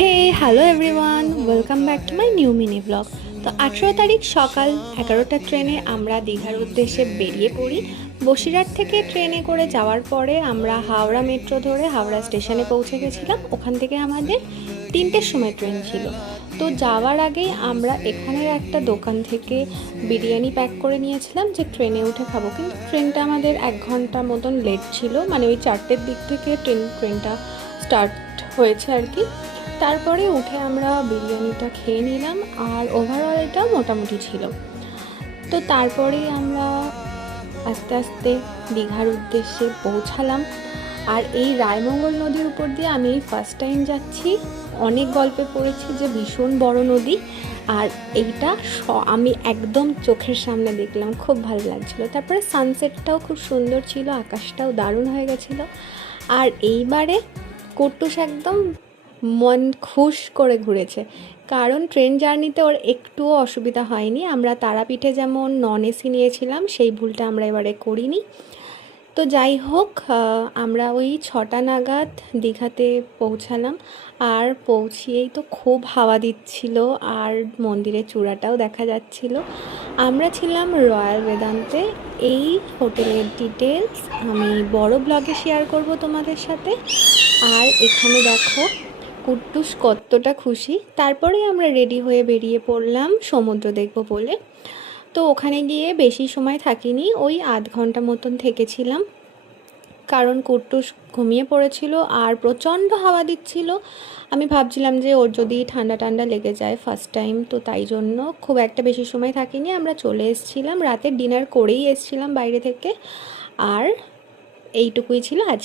Hey hello everyone, welcome back to my new mini blog. তো 18 তারিখ সকাল 11টার ট্রেনে আমরা দীঘার উদ্দেশ্যে বেরিয়ে পড়ি। বসিরহাট থেকে ট্রেনে করে যাওয়ার পরে আমরা হাওড়া মেট্রো ধরে হাওড়া স্টেশনে পৌঁছে গেছিলাম। ওখান থেকে আমাদের 3টের সময় ট্রেন ছিল। তো যাওয়ার আগেই আমরা এখানের একটা দোকান থেকে বিরিয়ানি প্যাক করে নিয়েছিলাম যে ট্রেনে উঠে খাবো, কিন্তু ট্রেনটা আমাদের 1 ঘন্টা মতন লেট ছিল, মানে ওই 4টের দিক থেকে ট্রেনটা স্টার্ট হয়েছে আর কি। তারপরে উঠে আমরা বিরিয়ানিটা খেয়ে নিলাম, আর ওভারঅল এটা মোটামুটি ছিল। তো তারপরেই আমরা আস্তে আস্তে দীঘার উদ্দেশ্যে পৌঁছালাম। আর এই রায়মঙ্গল নদীর উপর দিয়ে আমি এই ফার্স্ট টাইম যাচ্ছি। অনেক গল্পে পড়েছি যে ভীষণ বড় নদী, আর এইটা আমি একদম চোখের সামনে দেখলাম, খুব ভালো লাগছিলো। তারপরে সানসেটটাও খুব সুন্দর ছিল, আকাশটাও দারুণ হয়ে গেছিলো। আর এইবারে কুট্টুস একদম মন খুশ করে ঘুরেছে, কারণ ট্রেন জার্নিতে ওর একটুও অসুবিধা হয়নি। আমরা তারাপীঠে যেমন নন এসি নিয়েছিলাম, সেই ভুলটা আমরা এবারে করিনি। তো যাই হোক, আমরা ওই 6টা নাগাদ দীঘাতে পৌঁছালাম। আর পৌঁছিয়েই তো খুব হাওয়া দিচ্ছিল, আর মন্দিরের চূড়াটাও দেখা যাচ্ছিল। আমরা ছিলাম রয়্যাল বেদান্তে। এই হোটেলের ডিটেলস আমি বড় ব্লগে শেয়ার করব তোমাদের সাথে। আর এখানে দেখো কুট্টুস কতটা খুশি। তারপরেই আমরা রেডি হয়ে বেরিয়ে পড়লাম সমুদ্র দেখব বলে। তো ওখানে গিয়ে বেশি সময় থাকিনি, ওই আধ ঘন্টা মতন থেকেছিলাম, কারণ কুট্টুস ঘুমিয়ে পড়েছিল আর প্রচণ্ড হাওয়া দিচ্ছিল। আমি ভাবছিলাম যে ওর যদি ঠান্ডা ঠান্ডা লেগে যায় ফার্স্ট টাইম, তো তাই জন্য খুব একটা বেশি সময় থাকিনি, আমরা চলে এসেছিলাম। রাতে ডিনার করেই এসেছিলাম বাইরে থেকে। আর এইটুকুই ছিল আজ।